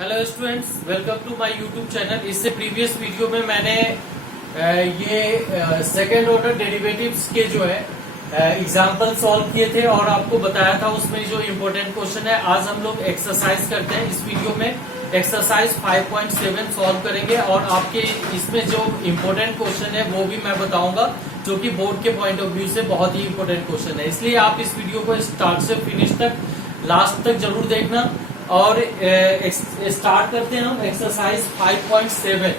Hello students, welcome to my YouTube channel. इससे previous video में मैंने ये सेकेंड ऑर्डर डेरिवेटिव्स के जो है एग्जाम्पल सॉल्व किए थे और आपको बताया था उसमें जो इम्पोर्टेंट क्वेश्चन है। आज हम लोग एक्सरसाइज करते हैं। इस वीडियो में एक्सरसाइज 5.7 सॉल्व करेंगे और आपके इसमें जो इम्पोर्टेंट क्वेश्चन है वो भी मैं बताऊंगा, जो कि बोर्ड के पॉइंट ऑफ व्यू से बहुत ही इम्पोर्टेंट क्वेश्चन है। इसलिए आप इस वीडियो को स्टार्ट से फिनिश तक, लास्ट तक जरूर देखना। और स्टार्ट करते हैं हम एक्सरसाइज 5.7।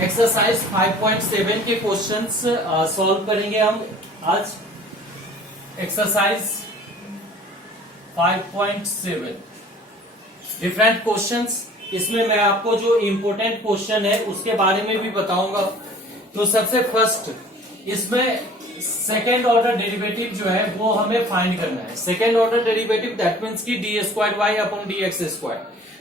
एक्सरसाइज 5.7 के क्वेश्चंस सॉल्व करेंगे हम आज। Exercise 5.7 different questions. इसमें मैं आपको जो इम्पोर्टेंट क्वेश्चन है उसके बारे में भी बताऊंगा। तो सबसे फर्स्ट इसमें सेकेंड ऑर्डर डेरिवेटिव जो है वो हमें फाइंड करना है। Second order derivative that means की d square y upon d x square.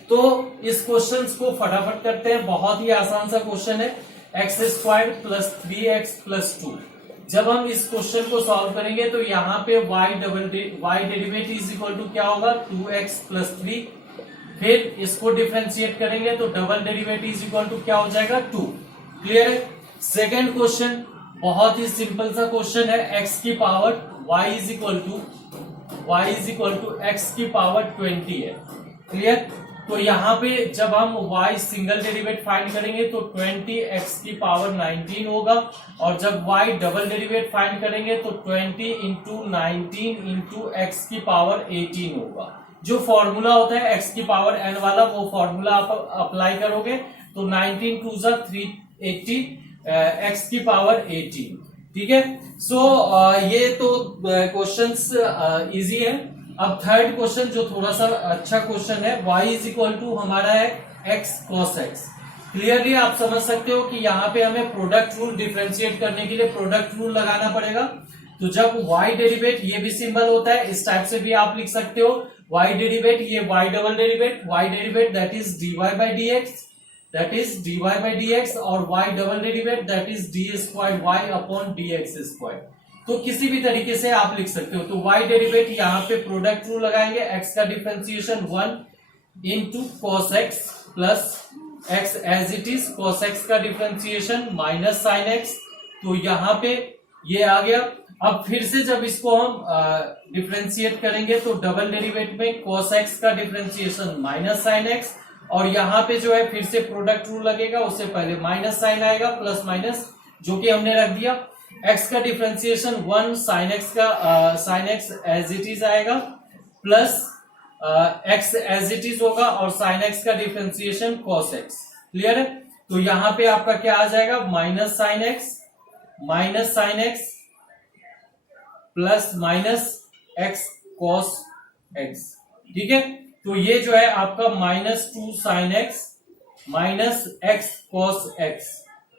तो इस क्वेश्चन को फटाफट करते हैं। बहुत ही आसान सा क्वेश्चन है। X square plus 3x plus 2। जब हम इस क्वेश्चन को सॉल्व करेंगे तो यहाँ पे y derivative is equal to क्या होगा, 2x प्लस 3। फिर इसको डिफ्रेंशिएट करेंगे तो double derivative is equal to क्या हो जाएगा, 2। क्लियर है। सेकेंड क्वेश्चन बहुत ही सिंपल सा क्वेश्चन है। x की power y is equal to x की पावर 20 है। क्लियर। तो यहाँ पे जब हम y सिंगल डेरिवेट फाइंड करेंगे तो 20x की पावर 19 होगा, और जब y डबल डेरिवेट फाइंड करेंगे तो 20 इंटू 19 इंटू एक्स की पावर 18 होगा। जो फॉर्मूला होता है x की पावर n वाला, वो फॉर्मूला आप अप्लाई करोगे तो 19 टू 380 x की पावर 18। ठीक है। सो ये तो क्वेश्चंस इजी है। अब थर्ड क्वेश्चन जो थोड़ा सा अच्छा क्वेश्चन है, y इज इक्वल टू हमारा है x cos x। क्लियरली आप समझ सकते हो कि यहाँ पे हमें प्रोडक्ट रूल डिफरेंशिएट करने के लिए प्रोडक्ट रूल लगाना पड़ेगा। तो जब y डेरिवेट, ये भी सिंबल होता है, इस टाइप से भी आप लिख सकते हो। y डेरिवेट, ये y double derivative, y derivative that is dy by d x, that is dy by d x, और y double derivative that is D square y upon d x square. तो किसी भी तरीके से आप लिख सकते हो। तो y डेरिवेट यहाँ पे प्रोडक्ट रूल लगाएंगे, x का differentiation 1 into cos x plus x as it is, cos x का डिफरेंशिएशन माइनस साइन एक्स। तो यहाँ पे ये आ गया। अब फिर से जब इसको हम डिफरेंशिएट करेंगे तो डबल डेरिवेट में कॉस एक्स का डिफरेंशिएशन माइनस साइन एक्स, और यहाँ पे जो है फिर से प्रोडक्ट रूल लगेगा। उससे पहले माइनस साइन आएगा, प्लस माइनस जो कि हमने रख दिया। x का डिफरेंशिएशन 1 साइन एक्स का sine x as it is आएगा, plus x as it is होगा, और साइन एक्स का डिफरेंशिएशन कॉस एक्स। क्लियर है। तो यहाँ पे आपका क्या आ जाएगा, minus sine x plus minus x cos x. ठीक है। तो ये जो है आपका -2 sine x minus x cos x.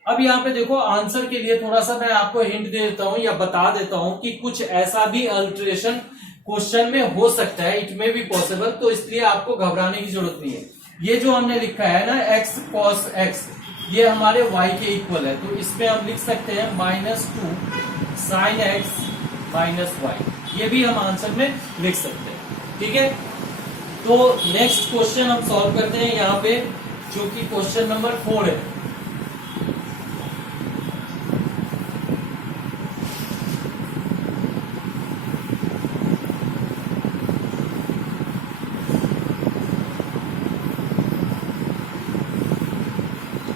अब यहाँ पे देखो, आंसर के लिए थोड़ा सा मैं आपको हिंट दे देता हूं या बता देता हूं कि कुछ ऐसा भी अल्टरेशन क्वेश्चन में हो सकता है, इट में बी पॉसिबल। तो इसलिए आपको घबराने की जरूरत नहीं है। ये जो हमने लिखा है ना एक्स कॉस एक्स, ये हमारे y के इक्वल है। तो इसमें हम लिख सकते हैं -2 साइन एक्स माइनस वाई। ये भी हम आंसर में लिख सकते हैं। ठीक है। तो नेक्स्ट क्वेश्चन हम सॉल्व करते हैं यहाँ पे, जो कि क्वेश्चन नंबर 4 है।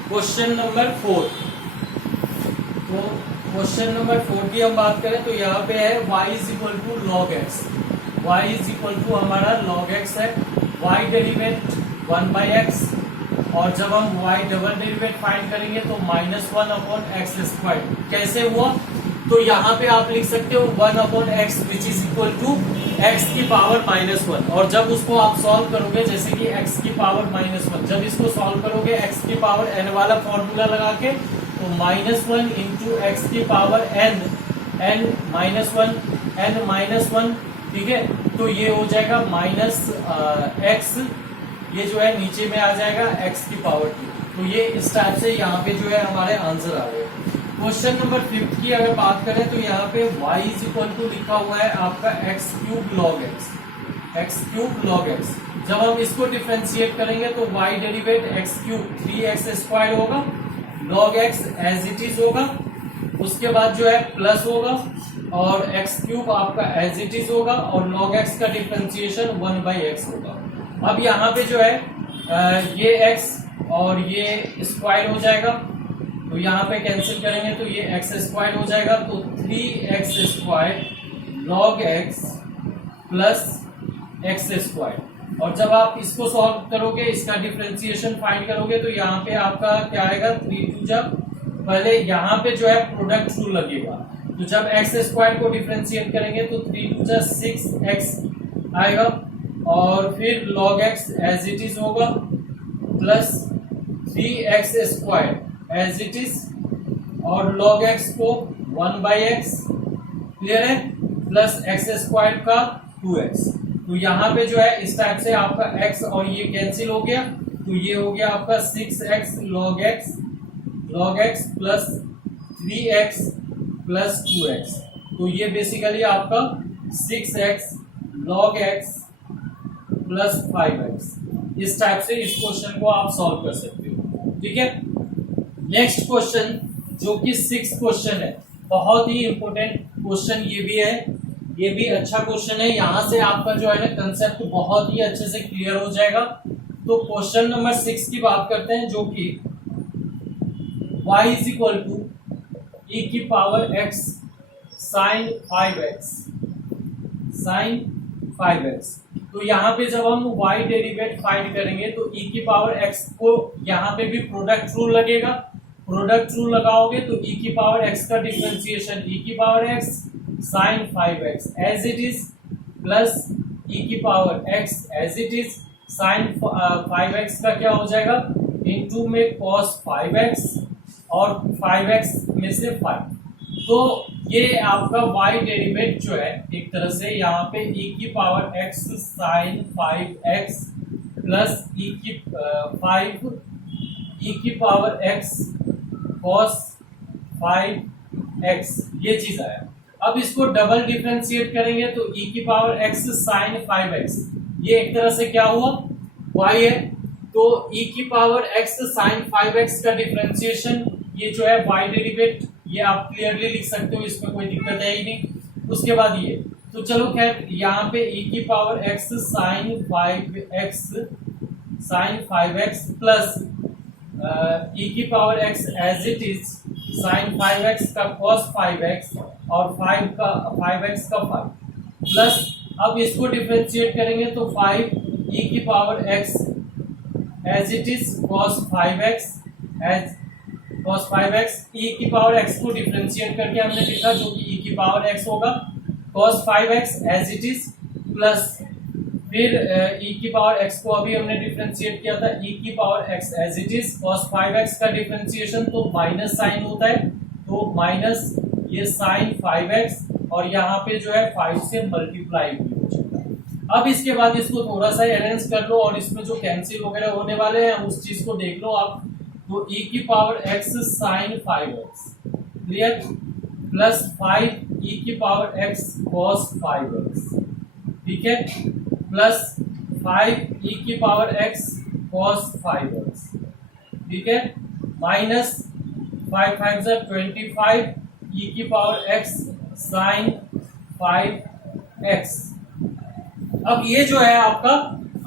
Question number 4। तो क्वेश्चन नंबर 4 की हम बात करें तो यहाँ पे है y is equal to log x. y is equal to हमारा log x है। y डेरिवेट 1 बाई एक्स, और जब हम y डबल डेरिवेट फाइंड करेंगे तो -1 अपॉन एक्स स्क्वायर। कैसे हुआ, तो यहाँ पे आप लिख सकते हो 1 upon x which is equal to x की पावर -1। और जब उसको आप सॉल्व करोगे, जैसे कि एक्स की पावर -1, जब इसको सॉल्व करोगे एक्स की पावर n वाला फॉर्मूला लगा के, तो -1 इंटू एक्स की पावर n -1। ठीक है। तो ये हो जाएगा -x, ये जो है नीचे में आ जाएगा x की पावर 2। तो ये इस टाइप से यहाँ पे जो है हमारे आंसर आ गए। क्वेश्चन नंबर 5 की अगर बात करें तो यहाँ पे y इज इक्वल टू लिखा हुआ है आपका x cube log x। X cube log x. जब हम इसको डिफ्रेंशिएट करेंगे तो y derivative x cube 3x square होगा, log x as it is होगा, उसके बाद जो है प्लस होगा और एक्स क्यूब आपका एज इट इज होगा और लॉग एक्स का डिफ्रेंशिएशन 1/x होगा। अब यहाँ पे जो है ये x और ये स्क्वायर हो जाएगा, तो यहाँ पे कैंसिल करेंगे तो ये एक्स स्क्वायर हो जाएगा, तो 3x square log x plus x square. और जब आप इसको सॉल्व करोगे, इसका डिफरेंशिएशन फाइंड करोगे, तो यहाँ पे आपका क्या आएगा 3 जब पहले यहाँ पे जो है प्रोडक्ट रूल लगेगा, तो जब एक्स स्क्वायर को डिफरेंशिएट करेंगे तो 3 6x आएगा और फिर log x as it is होगा plus 3x square as it is और log x को 1/x, क्लियर है, प्लस एक्स स्क्वायर का 2x। तो यहाँ पे जो है इस टाइप से आपका x और ये कैंसिल हो गया, तो ये हो गया आपका 6x log x plus 3x plus 2x। तो ये बेसिकली आपका 6x log x plus 5x। इस टाइप से इस क्वेश्चन को आप सॉल्व कर सकते हो, ठीक है। नेक्स्ट क्वेश्चन जो कि 6th क्वेश्चन है, बहुत ही इंपॉर्टेंट क्वेश्चन ये भी है, ये भी अच्छा क्वेश्चन है। यहाँ से आपका जो है ना कंसेप्ट बहुत ही अच्छे से क्लियर हो जाएगा। तो क्वेश्चन नंबर 6 की बात करते हैं, जो कि y is equal to e की पावर x साइन 5x। तो यहाँ पे जब हम y डेरिवेट फाइंड करेंगे तो e की पावर x को यहाँ पे भी प्रोडक्ट रूल लगेगा, प्रोडक्ट रूल लगाओगे तो e की पावर x का डिफरेंशिएशन e की power x sine 5x as it is plus e की power x as it is sine 5x का क्या हो जाएगा इनटू में cos 5x और 5x में से 5। तो ये आपका y डेरिवेट जो है एक तरह से यहाँ पे e की power x sine 5x plus e की पावर x cos 5x ये चीज आया। अब इसको डबल डिफरेंशिएट करेंगे तो e की पावर x साइन 5x ये एक तरह से क्या हुआ y है, तो e की पावर x साइन 5x का डिफरेंशिएशन ये जो है y डेरिवेट ये आप क्लियरली लिख सकते हो, इसमें कोई दिक्कत है ही नहीं। उसके बाद ये तो चलो खैर यहाँ पे e की power x sine 5x plus e की power x as it is sine 5x का cos 5x और 5x का 5 प्लस अब इसको डिफरेंशिएट करेंगे तो 5 e की power x as it is cos 5x as cos 5x e की पावर x को डिफरेंशिएट करके हमने लिखा जो कि e की पावर x होगा cos 5x as it is plus फिर e की पावर x को अभी हमने डिफरेंशिएट किया था e की power x as it is cos 5x का डिफरेंशिएशन तो माइनस साइन होता है, तो माइनस ये साइन 5x और यहाँ पे जो है 5 से मल्टीप्लाई भी हो जाता है। अब इसके बाद इसको थोड़ा सा अरेंज कर लो और इसमें जो कैंसिल वगैरह होने वाले हैं उस चीज को देख लो आप। तो e की power x sine 5x clear plus 5 e की पावर x cos 5x, ठीक है, प्लस 5 e की पावर x cos 5x, ठीक है, माइनस 5 5 25 e की पावर x साइन 5x। अब ये जो है आपका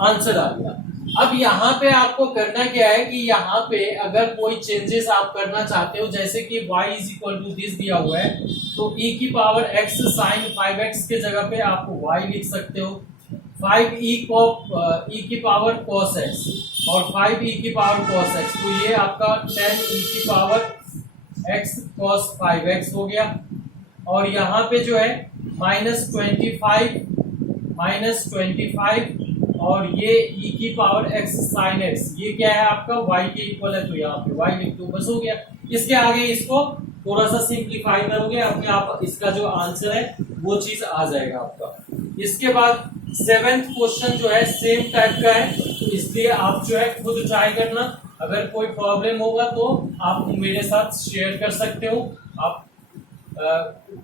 आंसर आ गया। अब यहाँ पे आपको करना क्या है कि यहाँ पे अगर कोई चेंजेस आप करना चाहते हो, जैसे कि y is equal to this दिया हुआ है, तो e की पावर x साइन 5x के जगह पे आप y लिख सकते हो, 5e को e की पावर cos x और 5e की पावर cos x, तो ये आपका 10e की पावर x cos 5x हो गया। और यहाँ पे जो है -25 और ये e की पावर x साइन x ये क्या है आपका y के इक्वल है, तो यहाँ पे y लिख दो बस हो गया। इसके आगे इसको थोड़ा सा सिंप्लीफाई करोगे अपने आप इसका जो आंसर है वो चीज आ जाएगा आपका। इसके बाद 7th क्वेश्चन जो है सेम टाइप का है, तो इसलिए आप जो है खुद ट्राई करना, अगर कोई प्रॉब्लम होगा तो आप मेरे साथ शेयर कर सकते हो, आप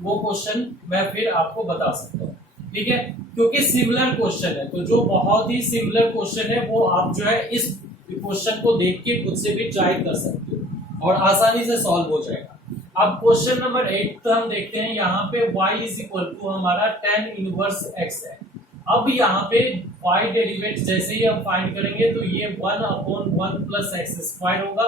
वो क्वेश्चन मैं फिर आपको बता सकता हूँ। ठीक है, क्योंकि सिमिलर क्वेश्चन है, तो जो बहुत ही सिमिलर क्वेश्चन है वो आप जो है इस क्वेश्चन को देख के खुद से भी ट्राई कर सकते हो और आसानी से सॉल्व हो जाएगा। अब क्वेश्चन नंबर 8 तो हम देखते हैं, यहाँ पे y इज इक्वल टू हमारा tan इनवर्स x है। अब यहाँ पे y डेरिवेट जैसे ही हम फाइंड करेंगे तो ये 1/1 प्लस एक्स स्क्वायर होगा।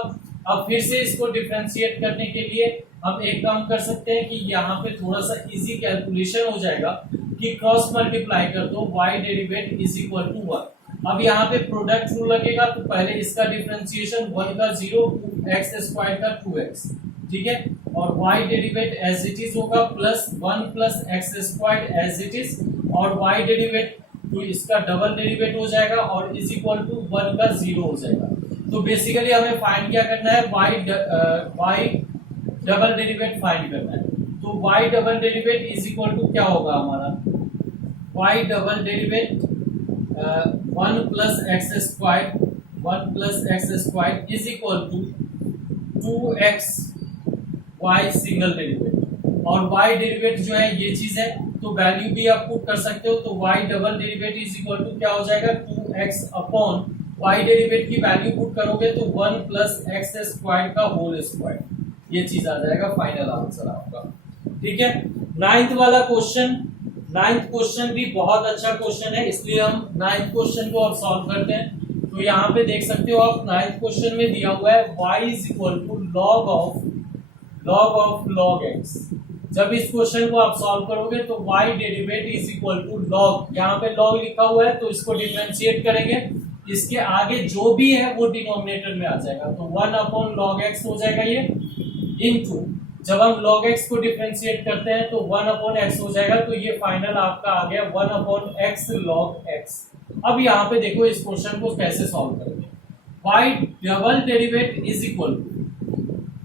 अब फिर से इसको डिफरेंशिएट करने के लिए हम एक काम कर सकते हैं कि यहाँ पे थोड़ा सा इजी कैलकुलेशन हो जाएगा कि क्रॉस मल्टीप्लाई कर दो y derivate is equal to 1। अब यहाँ पे प्रोडक्ट रूल लगेगा, तो पहले इसका डिफरेंशिएशन 1 का 0, एक्स स्क्वायर का 2x, ठीक है, और y derivative as it is होगा plus 1 plus x square as it is, और y डेरिवेट तो इसका डबल डेरिवेट हो जाएगा और इज इक्वल टू 1 का 0 हो जाएगा। तो बेसिकली हमें फाइंड क्या करना है, y डबल डेरिवेट फाइंड करना है। तो y double derivate is equal to क्या होगा हमारा, y double derivate 1 plus x square is equal to 2x y single derivate, और y डेरिवेट जो है ये चीज है, तो वैल्यू भी आप पुट कर सकते हो। तो y double derivate is equal to क्या हो जाएगा, 2x अपॉन y डेरिवेट की वैल्यू पुट करोगे तो 1 प्लस एक्स स्क्वायर का होल स्क्वायर, ये चीज आ जाएगा फाइनल आंसर आपका। ठीक है, नाइन्थ क्वेश्चन भी बहुत अच्छा क्वेश्चन है, इसलिए हम नाइन्थ क्वेश्चन को अब सॉल्व करते हैं। तो यहाँ पे देख सकते हो आप, नाइन्थ क्वेश्चन में दिया हुआ है y is equal to log of log x। जब इस क्वेश्चन को आप सॉल्व करोगे तो y derivate is equal to log, यहाँ पे log लिखा हुआ है तो इसको डिफरेंशिएट करेंगे, इसके आगे जो भी है वो डिनोमिनेटर में आ जाएगा, तो 1 अपॉन log x हो जाएगा ये, इनटू जब हम log x को डिफरेंशिएट करते हैं तो 1 अपॉन x हो जाएगा, तो ये फाइनल आपका आ गया 1 अपॉन x log x। अब यहाँ पे देखो इस क्वेश्चन को कैसे सॉल्व करेंगे, y double derivate is equal to,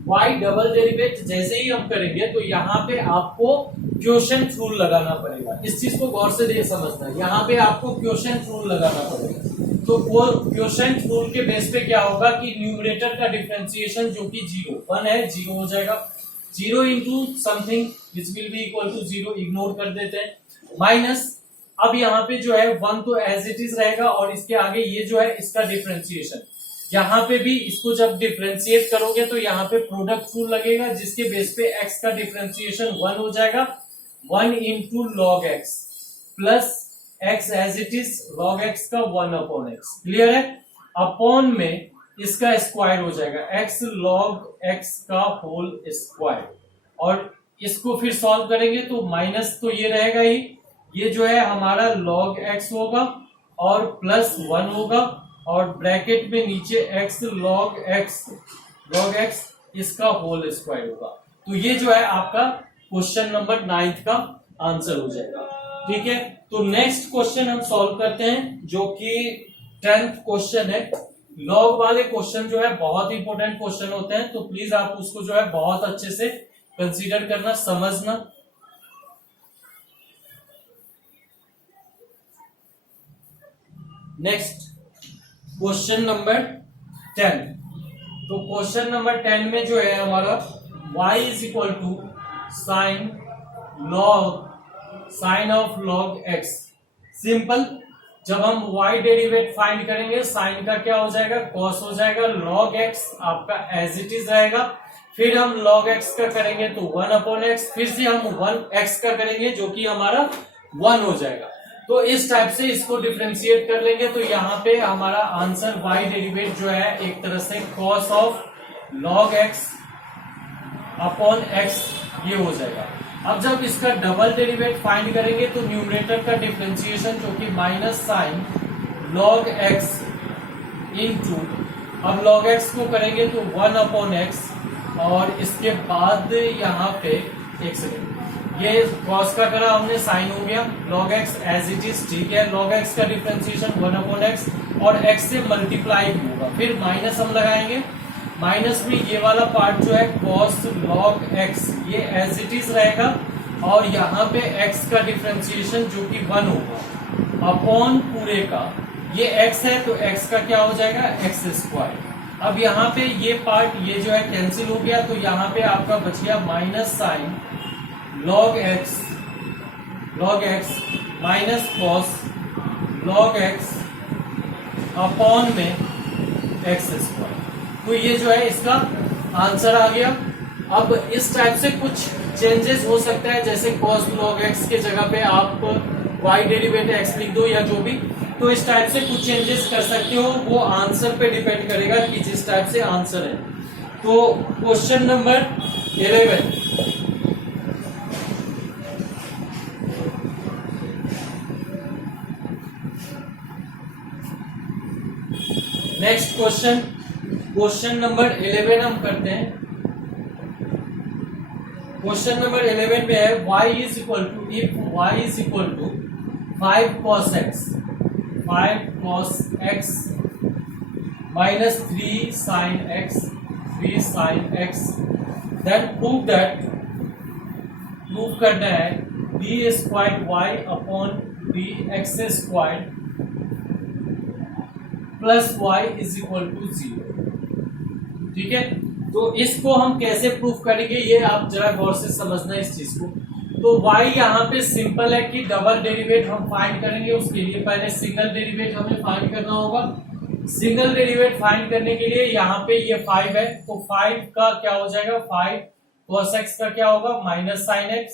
y double derivate जैसे ही हम करेंगे तो यहाँ पे आपको क्वोशिएंट रूल लगाना पड़ेगा। इस चीज को गौर से देख समझना है, यहाँ पे आपको क्वोशिएंट रूल लगाना पड़ेगा। तो वो क्वोशिएंट रूल के बेस पे क्या होगा कि न्यूमरेटर का डिफरेंशिएशन जो कि 1 है 0 हो जाएगा, 0 into something which will be equal to 0, ignore कर देते हैं, माइनस अब यहाँ पे जो है 1 तो एज इट इज रहेगा और इसके आगे ये जो है इसका डिफरेंशिएशन, यहाँ पे भी इसको जब डिफरेंशिएट करोगे तो यहाँ पे प्रोडक्ट रूल लगेगा जिसके बेस पे x का डिफरेंशिएशन 1 हो जाएगा, 1 into log x plus x as it is log x का 1 अपॉन x, क्लियर है, अपॉन में इसका स्क्वायर हो जाएगा x log x का होल स्क्वायर, और इसको फिर सॉल्व करेंगे तो माइनस तो ये रहेगा ही, ये जो है हमारा log x होगा और प्लस 1 होगा और ब्रैकेट में नीचे x log x इसका होल स्क्वायर होगा। तो ये जो है आपका क्वेश्चन नंबर 9 का आंसर हो जाएगा। ठीक है, तो नेक्स्ट क्वेश्चन हम सॉल्व करते हैं जो कि 10th क्वेश्चन है। लॉग वाले क्वेश्चन जो है बहुत इंपॉर्टेंट क्वेश्चन होते हैं, तो प्लीज आप उसको जो है बहुत अच्छे से कंसीडर करना, समझना। Next question number 10। तो क्वेश्चन नंबर 10 में जो है हमारा y is equal to sine of log x। Simple, जब हम y डेरिवेट फाइंड करेंगे साइन का क्या हो जाएगा, cos हो जाएगा, log x आपका एज इट इज रहेगा, फिर हम log x का करेंगे तो 1 अपॉन x, फिर से हम 1x का करेंगे जो कि हमारा 1 हो जाएगा। तो इस टाइप से इसको डिफरेंशिएट कर लेंगे तो यहाँ पे हमारा आंसर y डेरिवेट जो है एक तरह से cos of log x upon x ये हो जाएगा। अब जब इसका डबल डेरिवेट फाइंड करेंगे तो न्यूमरेटर का डिफरेंशिएशन जो कि minus sine log x into, अब log x को करेंगे तो 1 अपॉन x, और इसके बाद यहाँ पे एक सेकेंड, ये cos का करा हमने, साइन हो गया, log x as it is, ठीक है, log x का डिफरेंशिएशन 1 अपॉन x और x से मल्टीप्लाई भी होगा, फिर माइनस हम लगाएंगे, माइनस में ये वाला पार्ट जो है cos log x ये एज इट इज रहेगा, और यहाँ पे x का डिफरेंशिएशन जो कि 1 होगा अपॉन पूरे का, ये x है तो x का क्या हो जाएगा, x स्क्वायर। अब यहाँ पे ये पार्ट ये जो है कैंसिल हो गया, तो यहाँ पे आपका बच गया minus sine log x minus cos log x upon में एक्स स्क्वायर। तो ये जो है इसका आंसर आ गया। अब इस टाइप से कुछ चेंजेस हो सकता है, जैसे cos log x के जगह पे आप y डेरिवेटिव x लिख दो या जो भी, तो इस टाइप से कुछ चेंजेस कर सकते हो। वो आंसर पे डिपेंड करेगा कि जिस टाइप से आंसर है। तो question number 11, next question number 11 हम करते हैं। क्वेश्चन नंबर 11 में है y is equal to, if y is equal to 5 cos x minus 3 sin x then prove करना है b square y upon b x square plus y is equal to 0। ठीक है, तो इसको हम कैसे प्रूफ करेंगे ये आप जरा गौर से समझना इस चीज को। तो y यहाँ पे सिंपल है कि डबल डेरिवेट हम फाइंड करेंगे, उसके लिए पहले सिंगल डेरिवेट हमें फाइंड करना होगा। सिंगल डेरिवेट फाइंड करने के लिए यहाँ पे ये 5 है, तो 5 का क्या हो जाएगा, 5 cos x का क्या होगा माइनस sin x,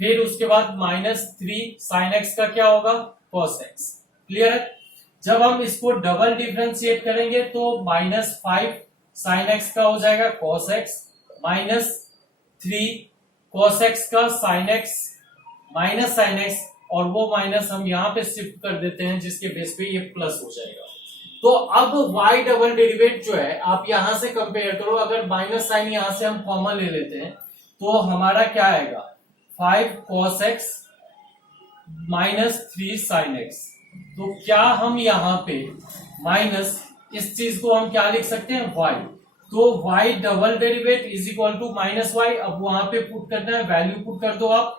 फिर उसके बाद माइनस 3 sin x का क्या होगा cos x। क्लियर है। जब हम इसको डबल डिफरेंशिएट करेंगे तो माइनस 5 sin x का हो जाएगा cos x minus 3 cos x का sin x minus sin x, और वो माइनस हम यहाँ पे शिफ्ट कर देते हैं जिसके बेस पे ये प्लस हो जाएगा। तो अब y डबल डेरिवेट जो है आप यहां से कंपेयर करो, अगर माइनस साइन यहां से हम कॉमन ले लेते हैं तो हमारा क्या आएगा 5 cos x minus 3 sin x। तो क्या हम यहाँ पे माइनस इस चीज को हम क्या लिख सकते हैं y, तो y double derivate is equal to minus y। अब वहां पे पुट करना है, वैल्यू पुट कर दो आप,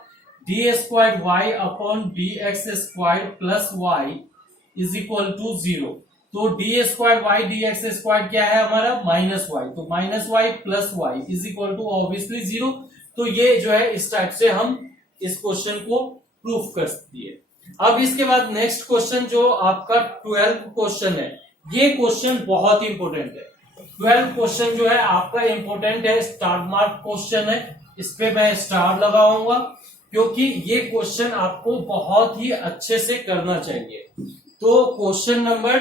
d square y upon d x square plus y is equal to 0। तो d square y d x square क्या है हमारा माइनस वाई, तो minus y plus y is equal to obviously 0। तो ये जो है इस टाइप से हम इस क्वेश्चन को प्रूफ कर सकती है। अब इसके बाद नेक्स्ट क्वेश्चन जो आपका 12 क्वेश्चन है, ये क्वेश्चन बहुत इंपॉर्टेंट है। 12 क्वेश्चन जो है आपका इंपॉर्टेंट है, स्टार मार्क क्वेश्चन है, इस पे मैं स्टार लगाऊंगा क्योंकि ये क्वेश्चन आपको बहुत ही अच्छे से करना चाहिए। तो क्वेश्चन नंबर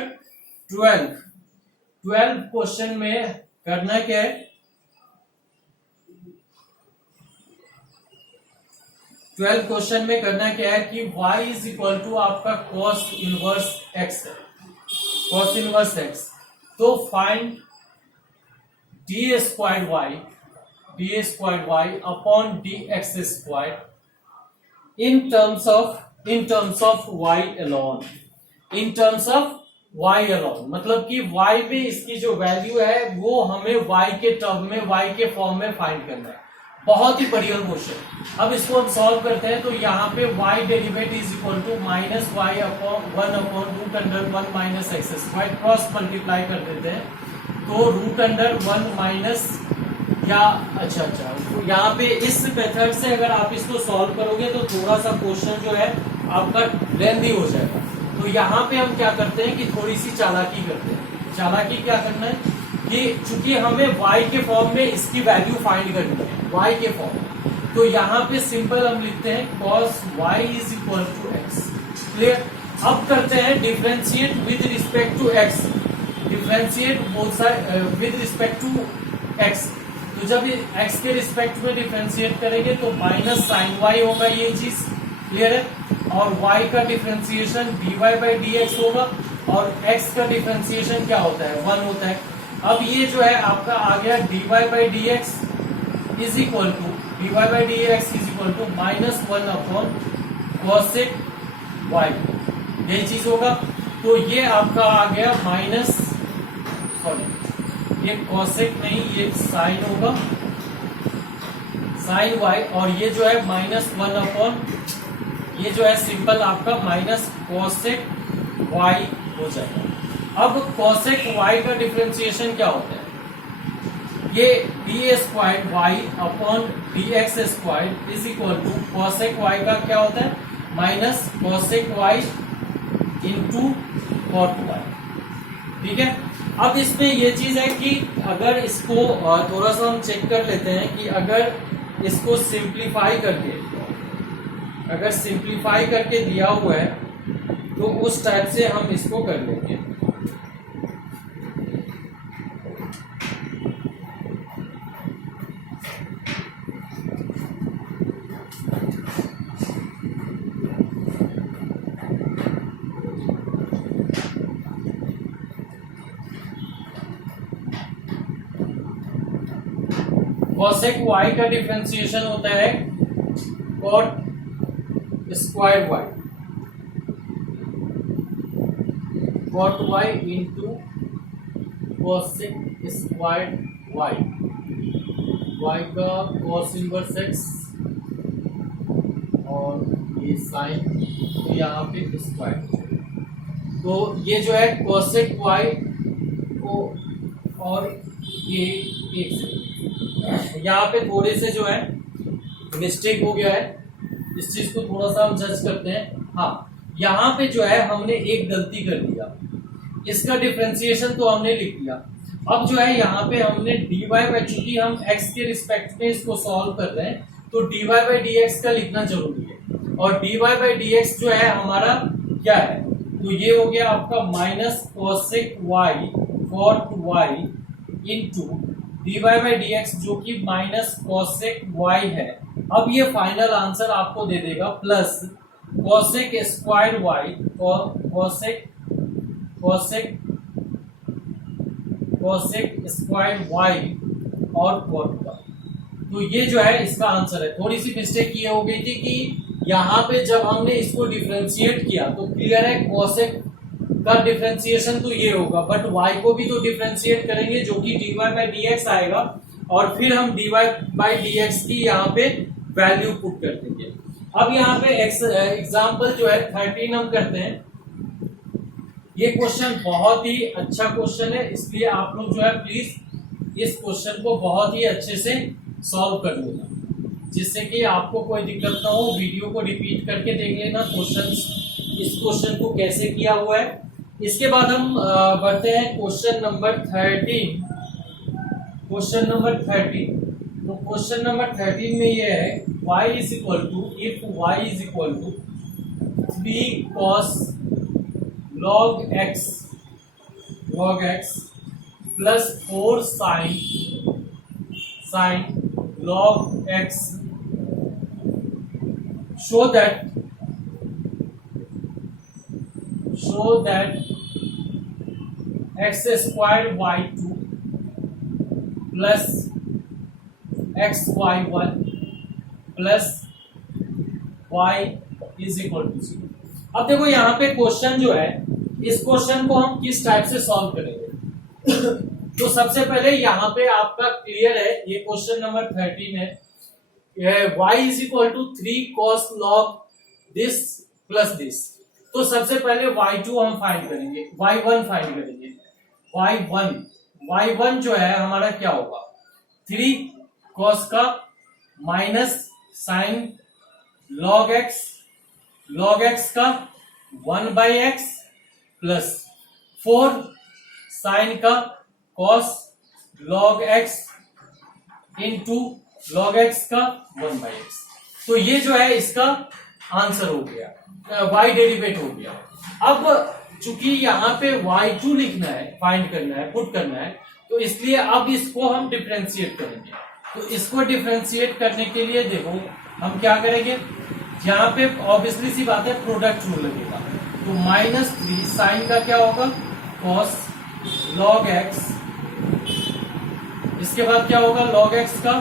12 क्वेश्चन में करना क्या है, 12 क्वेश्चन में करना क्या है कि y इज इक्वल टू आपका cos इनवर्स x है, cos इनवर्स x। तो find d square y upon d x square in terms of y alone, in terms of y alone, मतलब कि y में इसकी जो वैल्यू है वो हमें y के टर्म में, y के फॉर्म में फाइंड करना है। बहुत ही बढ़िया क्वेश्चन। अब इसको हम सॉल्व करते हैं, तो यहाँ पे y derivative is equal to minus y upon 1 upon root under 1 minus x square, cross multiply कर देते हैं, तो रूट अंडर 1 माइनस या अच्छा तो यहाँ पे इस मेथड से अगर आप इसको सॉल्व करोगे तो थोड़ा सा क्वेश्चन जो है आपका लेंथी हो जाएगा। तो यहाँ पे हम क्या करते हैं कि थोड़ी सी चालाकी करते हैं। चालाकी क्या करना है कि चूंकि हमें y के फॉर्म में इसकी वैल्यू फाइंड करनी है, y के फॉर्म में, तो यहाँ पे सिंपल हम लिखते हैं cos y is equal to x। Clear. अब करते हैं differentiate with respect to x, differentiate both side with respect to x। तो जब x के रिस्पेक्ट में डिफरेंशिएट करेंगे तो माइनस साइन y होगा, ये चीज क्लियर है, और y का डिफरेंशिएशन dy बाई dx होगा, और x का डिफरेंशिएशन क्या होता है 1 होता है। अब ये जो है आपका आ गया dy by dx is equal to minus 1 upon cosec y, यही चीज होगा। तो ये आपका आ गया माइनस, सॉरी ये cosec नहीं, ये साइन होगा, साइन y, और ये जो है माइनस 1 अपॉन, ये जो है सिंपल आपका माइनस cosec y हो जाएगा। अब cosec y का डिफरेंशिएशन क्या होता है, ये d square y upon d x square is equal to cosec y का क्या होता है minus cosec y into cot y. ठीक है, अब इसमें ये चीज है कि अगर इसको थोड़ा सा हम चेक कर लेते हैं कि अगर इसको सिंप्लीफाई करके दिया हुआ है तो उस टाइप से हम इसको कर लेंगे। कॉसेक वाई का डिफरेंशिएशन होता है cot square y, cot y into cosec square y, y का कॉस इनवर्स एक्स और ये साइन, तो यहाँ पे स्क्वायर। तो ये जो है कॉसेक वाई को, और ये एक से यहाँ पे थोड़े से जो है मिस्टेक हो गया है, इस चीज को थोड़ा सा हम जज करते हैं। हाँ, यहाँ पे जो है हमने एक गलती कर दिया, इसका डिफरेंशिएशन तो हमने लिख दिया। अब जो है यहाँ पे हमने dy बाई, चूंकि हम x के रिस्पेक्ट में इसको सॉल्व कर रहे हैं तो dy बाई dx का लिखना जरूरी है। और dy बाई dx जो है हमारा क्या है, तो ये हो गया आपका minus cosec y cot y into dy by dx जो कि माइनस कॉसेक वाई है। अब ये फाइनल आंसर आपको दे देगा plus cosec square y cosec square y और कॉट वाई। तो ये जो है इसका आंसर है। थोड़ी सी मिस्टेक ये हो गई थी कि यहाँ पे जब हमने इसको डिफरेंशिएट किया तो क्लियर है कॉसेक का डिफरेंशिएशन तो ये होगा, बट y को भी तो डिफरेंशिएट करेंगे जो कि dy बाई dx आएगा, और फिर हम dy बाई dx की यहाँ पे वैल्यू पुट कर देंगे। अब यहाँ पे एग्जाम्पल जो है 13 हम करते हैं। ये क्वेश्चन बहुत ही अच्छा क्वेश्चन है, इसलिए आप लोग जो है प्लीज इस क्वेश्चन को बहुत ही अच्छे से सॉल्व कर लेना, जिससे कि आपको कोई दिक्कत ना हो। वीडियो को रिपीट करके देख लेना इस क्वेश्चन को कैसे किया हुआ है। इसके बाद हम बढ़ते हैं क्वेश्चन नंबर 13। क्वेश्चन नंबर 13, तो क्वेश्चन नंबर 13 में ये है y is equal to, if y is equal to 3 cos log x plus 4 sin log x, show that x squared y2 plus xy1 plus y is equal to 0। अब देखो यहाँ पे question जो है, इस क्वेश्चन को हम किस टाइप से सॉल्व करेंगे। तो सबसे पहले यहाँ पे आपका क्लियर है, ये क्वेश्चन नंबर 13 है, y is equal to 3 cos log this plus this। तो सबसे पहले y2 हम फाइंड करेंगे, y1 फाइंड करेंगे। y1 जो है हमारा क्या होगा, 3 cos का माइनस साइन log x का 1 बाई एक्स प्लस 4 साइन का cos log x into log x का 1 बाई एक्स। तो ये जो है इसका आंसर हो गया, y डेरिवेट हो गया। अब चूंकि यहाँ पे y2 लिखना है, फाइंड करना है, पुट करना है, तो इसलिए अब इसको हम डिफरेंशिएट करेंगे। तो इसको डिफरेंशिएट करने के लिए देखो हम क्या करेंगे, यहाँ पे ऑब्वियसली सी बात है प्रोडक्ट रूल लगेगा। तो -3 साइन का क्या होगा, cos log x, इसके बाद क्या होगा log x का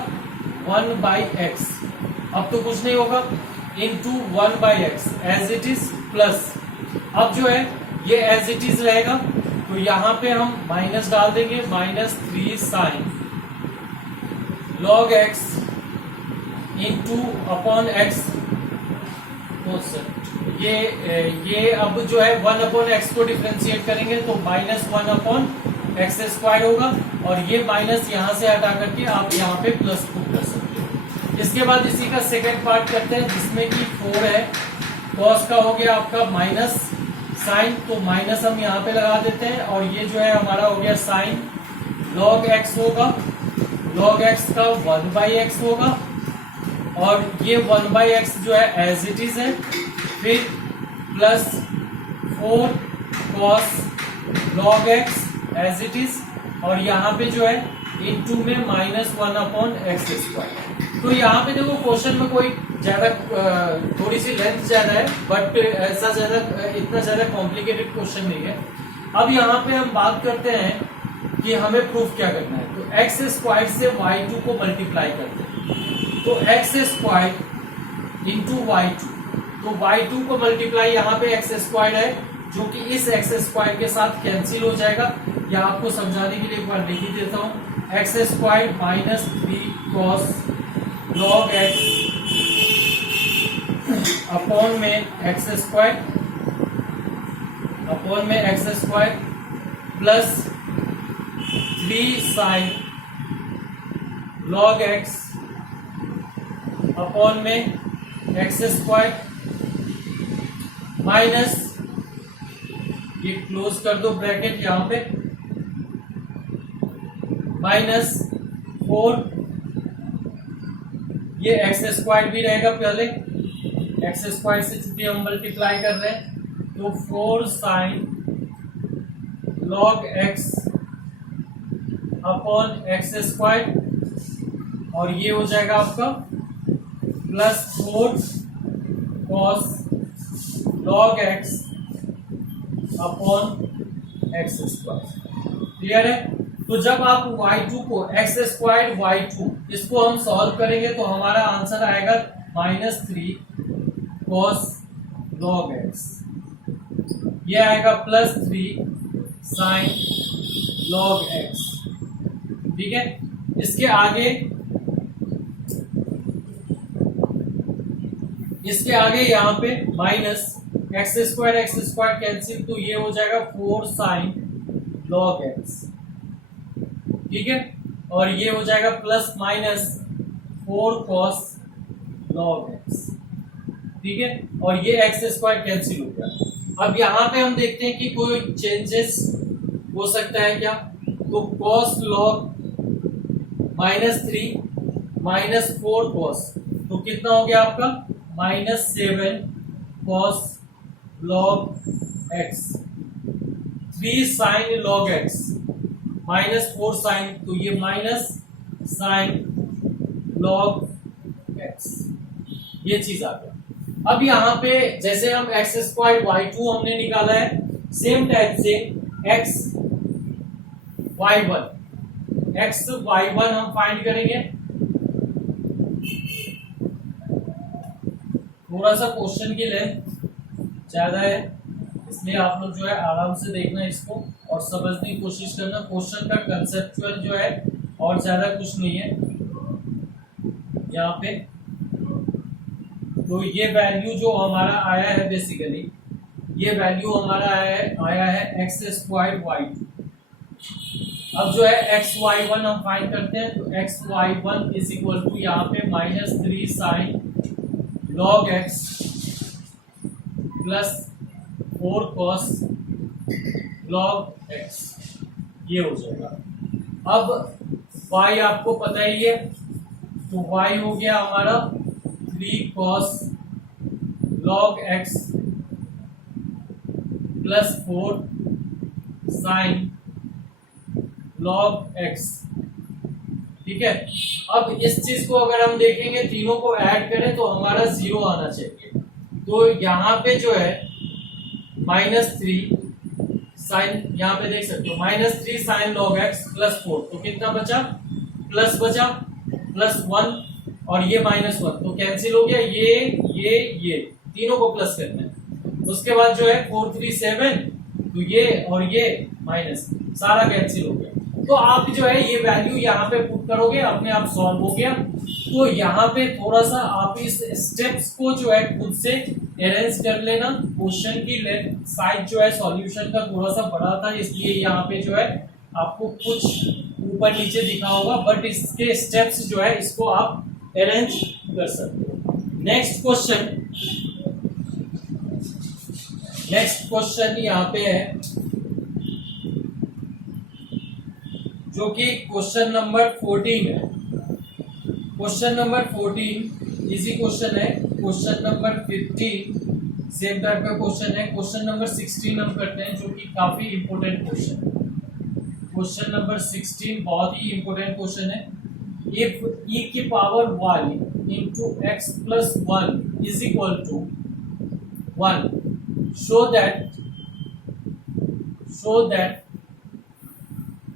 1 बाई एक्स, अब तो कुछ नहीं होगा, into 1 by x as it is plus, अब जो है ये एज इट इज रहेगा, तो यहां पे हम माइनस डाल देंगे, -3 sine log x into upon x. ये अब जो है 1 अपॉन एक्स को डिफरेंशिएट करेंगे तो -1 अपॉन एक्स स्क्वायर होगा, और ये माइनस यहां से हटा करके आप यहाँ पे प्लस पुट कर सकते हो। इसके बाद इसी का सेकंड पार्ट करते हैं जिसमें कि 4 है कॉस का हो गया आपका माइनस साइन, तो माइनस हम यहाँ पे लगा देते हैं, और ये जो है हमारा हो गया साइन लॉग एक्स होगा, लॉग एक्स का 1/x होगा, और ये 1/x जो है एज इट इज है, फिर plus 4 cos log x as it is, और यहाँ पे जो है इनटू में -1/x²। तो यहाँ पे देखो क्वेश्चन में कोई ज्यादा थोड़ी सी लेंथ ज्यादा है, बट ऐसा ज्यादा इतना ज्यादा कॉम्प्लिकेटेड क्वेश्चन नहीं है। अब यहाँ पे हम बात करते हैं कि हमें प्रूफ क्या करना है। तो x² से y2 को मल्टीप्लाई करते हैं, तो x² इंटू y2, तो y2 को मल्टीप्लाई यहाँ पे x² है जो कि इस x² के साथ कैंसिल हो जाएगा, या आपको समझाने के लिए एक बार लिख ही देता हूं, x² minus 3 cos log x upon में x² plus 3 sin log x upon में x² माइनस, ये क्लोज कर दो ब्रैकेट यहाँ पे, -4, ये x² भी रहेगा, पहले x² से चूंकि हम मल्टीप्लाई कर रहे हैं, तो 4 sin log x upon x², और ये हो जाएगा आपका plus 4 cos log x upon x²। Clear है? तो जब आप y2 को x² y2 इसको हम सॉल्व करेंगे तो हमारा आंसर आएगा -3 cos log x, ये आएगा प्लस 3 sin log x। ठीक है, इसके आगे यहाँ पे माइनस x² कैंसिल, तो ये हो जाएगा 4 sin log x। ठीक है, और ये हो जाएगा plus minus 4 cos log x। ठीक है, और ये x² कैंसिल हो गया। अब यहाँ पे हम देखते हैं कि कोई चेंजेस हो सकता है क्या। तो cos log -3 -4 cos, तो कितना हो गया आपका -7 cos log x, 3 sin log x -4 sin, तो ये माइनस sin log x, ये चीज आ गया। अब यहाँ पे जैसे हम x² y2 हमने निकाला है, सेम टाइप से x y1 हम फाइंड करेंगे। थोड़ा सा क्वेश्चन की लेंथ ज्यादा है, इसलिए आप लोग जो है आराम से देखना इसको और समझने की कोशिश करना। क्वेश्चन का कंसेप्चुअल जो है और ज्यादा कुछ नहीं है यहाँ पे। तो ये वैल्यू जो हमारा आया है, बेसिकली ये वैल्यू हमारा आया है x² y2। अब जो है xy1 हम फाइंड करते हैं, तो xy1 इज इक्वल टू यहाँ पे -3 sin log x plus 4 cos log x, ये हो जाएगा। अब y आपको पता ही है, तो y हो गया हमारा 3 cos log x plus 4 sin log x। ठीक है, अब इस चीज को अगर हम देखेंगे, तीनों को ऐड करें तो हमारा 0 आना चाहिए। तो यहाँ पे जो है -3 साइन, यहाँ पे देख सकते हो -3 sin log x प्लस 4, तो कितना बचा, प्लस बचा, +1 और ये -1, तो कैंसिल हो गया। ये तीनों को प्लस करना है। उसके बाद जो है 4 3 7, तो ये और ये माइनस, सारा कैंसिल हो गया। तो आप जो है ये वैल्यू यहाँ पे पुट करोगे, अपने आप सॉल्व हो गया। तो यहाँ पे थोड़ा सा आप इस स्टेप्स को जो है खुद से अरेंज कर लेना। क्वेश्चन की लेंथ साइज जो है सॉल्यूशन का थोड़ा सा बड़ा था, इसलिए यहाँ पे जो है आपको कुछ ऊपर नीचे दिखा होगा, बट इसके स्टेप्स जो है इसको आप अरेंज कर सकते हो। नेक्स्ट क्वेश्चन, नेक्स्ट क्वेश्चन यहाँ पे है जो कि क्वेश्चन नंबर 14 है। क्वेश्चन नंबर 14 इजी क्वेश्चन है। क्वेश्चन नंबर 15 सेम टाइप का क्वेश्चन है। क्वेश्चन नंबर 16 हम करते हैं जो कि काफी इंपोर्टेंट क्वेश्चन है। क्वेश्चन नंबर 16 बहुत ही इंपोर्टेंट क्वेश्चन है। इफ e की power y into x plus 1 is equal to 1, show that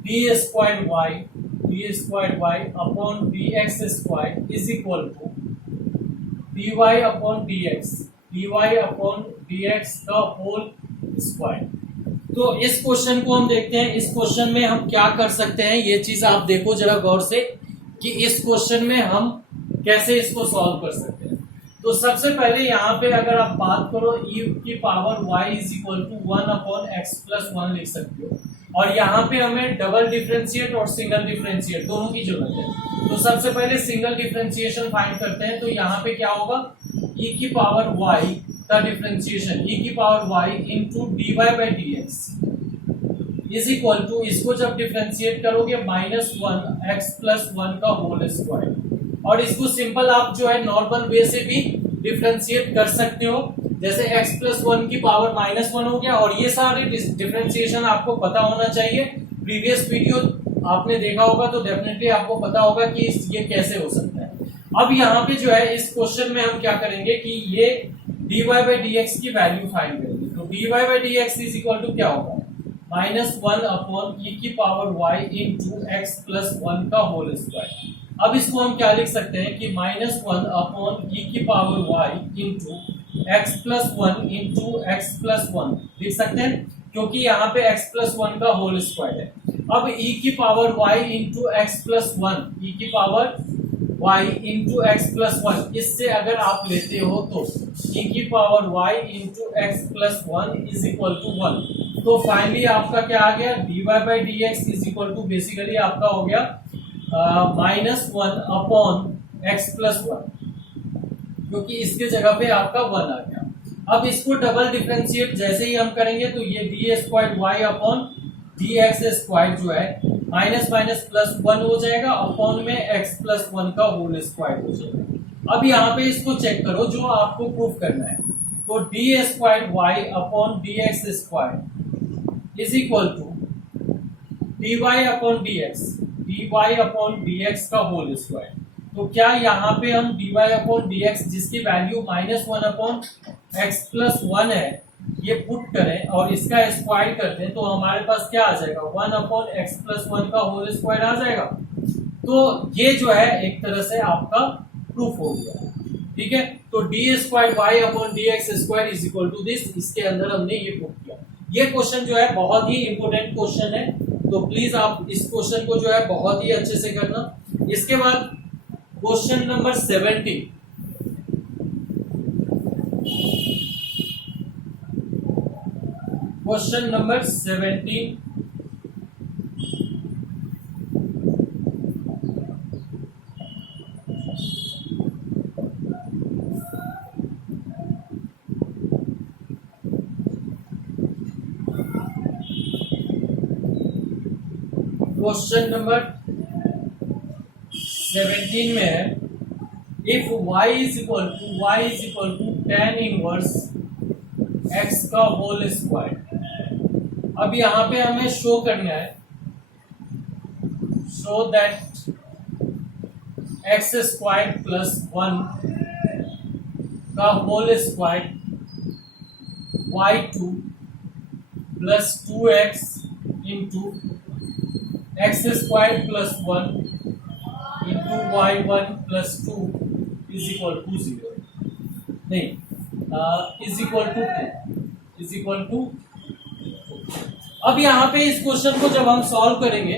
b squared y upon bx squared is equal to by upon dx का होल स्क्वायर। तो इस question को हम देखते हैं। इस क्वेश्चन में हम क्या कर सकते हैं, ये चीज आप देखो जरा गौर से कि इस क्वेश्चन में हम कैसे इसको सॉल्व कर सकते हैं। तो सबसे पहले यहाँ पे अगर आप बात करो e की power y is equal to 1 upon x plus 1 लिख सकते हो, और यहाँ पे हमें डबल डिफरेंशिएट और सिंगल डिफरेंशिएट दोनों की जरूरत है। तो सबसे पहले सिंगल डिफरेंशिएशन फाइंड करते हैं। तो यहाँ पे क्या होगा, e की पावर y का डिफरेंशिएशन e की power y into d y by d x is equal to, इसको जब डिफरेंशिएट करोगे -1 x प्लस 1 का होल स्क्वायर। और इसको सिंपल आप जो है नॉर्मल वे से भी डिफरेंशिएट कर सकते हो, जैसे x प्लस 1 की पावर -1 हो गया। और ये सारे डिफरेंशिएशन आपको पता होना चाहिए। प्रीवियस वीडियो आपने देखा होगा तो डेफिनेटली आपको पता होगा कि ये कैसे हो सकता है। अब यहाँ पे जो है इस क्वेश्चन में हम क्या करेंगे कि ये dy बाई डी एक्स की वैल्यू फाइंड करेंगे। तो dy by d x is equal to क्या होगा, -1 अपॉन e की power y into x plus 1 का होल स्क्वायर। अब इसको हम क्या लिख सकते हैं कि -1 अपॉन e की power y into x plus 1 into x plus 1 लिख सकते हैं, क्योंकि यहाँ पे x प्लस 1 का होल स्क्वायर है। अब e की power y into x plus 1, e की power y into x plus 1, इससे अगर आप लेते हो तो e की power y into x plus 1 is equal to 1। तो फाइनली आपका क्या आ गया, dy by d x is equal to basically आपका हो गया -1 अपॉन एक्स प्लस 1, क्योंकि इसके जगह पे आपका 1 आ गया। अब इसको डबल डिफरेंशिएट जैसे ही हम करेंगे तो ये d square y upon d x square जो है माइनस माइनस प्लस 1 हो जाएगा, अपॉन में एक्स प्लस 1 का होल स्क्वायर हो जाएगा। अब यहाँ पे इसको चेक करो जो आपको प्रूफ करना है। तो d square y upon d x square is equal to d y upon d x का होल स्क्वायर। तो क्या यहाँ पे हम dy अपॉन डी एक्स जिसकी वैल्यू -1 अपॉन एक्स प्लस 1 है ये पुट करें और इसका स्क्वायर कर दें तो हमारे पास क्या आ जाएगा, 1 अपॉन एक्स प्लस 1 का होल स्क्वायर आ जाएगा। तो ये जो है एक तरह से आपका प्रूफ हो गया। ठीक है, तो d square y upon d x square is equal to this, इसके अंदर हमने ये प्रूफ किया। ये क्वेश्चन जो है बहुत ही इंपोर्टेंट क्वेश्चन है, तो प्लीज आप इस क्वेश्चन को जो है बहुत ही अच्छे से करना। इसके बाद question number 17, question number 17 question number 17 में है if y is equal to tan inverse x का होल स्क्वायर। अब यहाँ पे हमें शो करना है, show that x square plus 1 का होल स्क्वायर y2 plus 2x into x square plus 1 into y1 plus 2 is equal to 0, नहीं इज इक्वल टू 2। अब यहाँ पे इस क्वेश्चन को जब हम सॉल्व करेंगे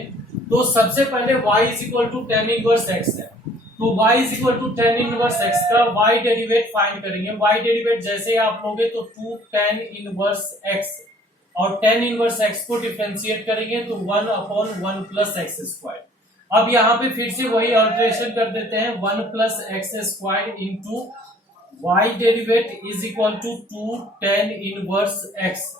तो सबसे पहले y is equal to tan inverse x है, तो y is equal to tan inverse x का y डेरिवेट फाइंड करेंगे। y डेरिवेट जैसे ही आप लोगे तो 2 tan इनवर्स x और tan इनवर्स x को डिफरेंशिएट करेंगे तो 1 अपॉन 1 प्लस एक्स स्क्वायर। अब यहाँ पे फिर से वही अल्टरेशन कर देते हैं, 1 plus x square into y derivate is equal to 2 tan inverse x।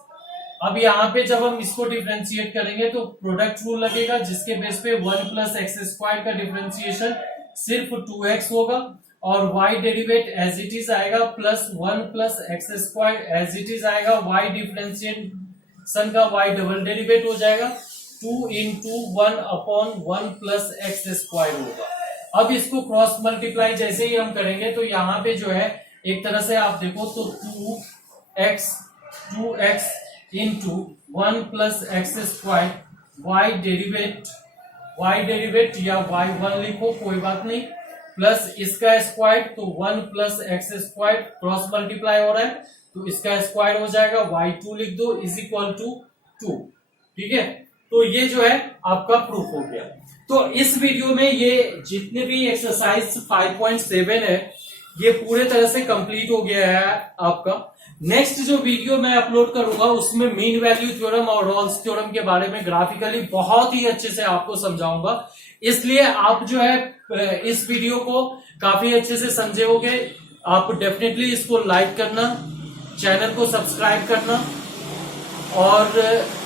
अब यहाँ पे जब हम इसको डिफरेंशिएट करेंगे तो प्रोडक्ट रूल लगेगा, जिसके बेस पे 1 प्लस एक्स स्क्वायर का डिफरेंशिएशन सिर्फ 2x होगा और y derivative as it is आएगा plus 1 plus x square as it is आएगा। y डिफरेंशिएशन का y डबल डेरिवेट हो जाएगा 2 into 1 upon 1 plus x square होगा। अब इसको क्रॉस मल्टीप्लाई जैसे ही हम करेंगे तो यहाँ पे जो है एक तरह से आप देखो तो 2x into 1 plus x square y derivative या y1 लिखो कोई बात नहीं, प्लस इसका स्क्वायर तो 1 plus x square cross multiply हो रहा है तो इसका स्क्वायर हो जाएगा, y2 लिख दो इज इक्वल टू 2। ठीक है, तो ये जो है आपका प्रूफ हो गया। तो इस वीडियो में ये जितने भी एक्सरसाइज 5.7 है ये पूरे तरह से कंप्लीट हो गया है आपका। नेक्स्ट जो वीडियो मैं अपलोड करूंगा उसमें मीन वैल्यू थ्योरम और रॉल्स थ्योरम के बारे में ग्राफिकली बहुत ही अच्छे से आपको समझाऊंगा, इसलिए आप जो है इस वीडियो को काफी अच्छे से समझे होगे। आप डेफिनेटली इसको लाइक करना, चैनल को सब्सक्राइब करना और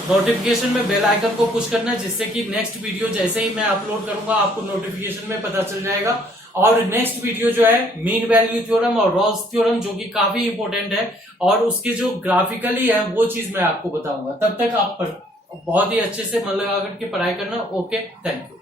नोटिफिकेशन में बेल आइकन को पुश करना, जिससे कि नेक्स्ट वीडियो जैसे ही मैं अपलोड करूंगा आपको नोटिफिकेशन में पता चल जाएगा। और नेक्स्ट वीडियो जो है मीन वैल्यू थ्योरम और रॉल्स थ्योरम जो कि काफी इंपॉर्टेंट है और उसके जो ग्राफिकली है वो चीज मैं आपको बताऊंगा। तब तक आप बहुत ही अच्छे से मन लगा करके पढ़ाई करना। Okay, thank you.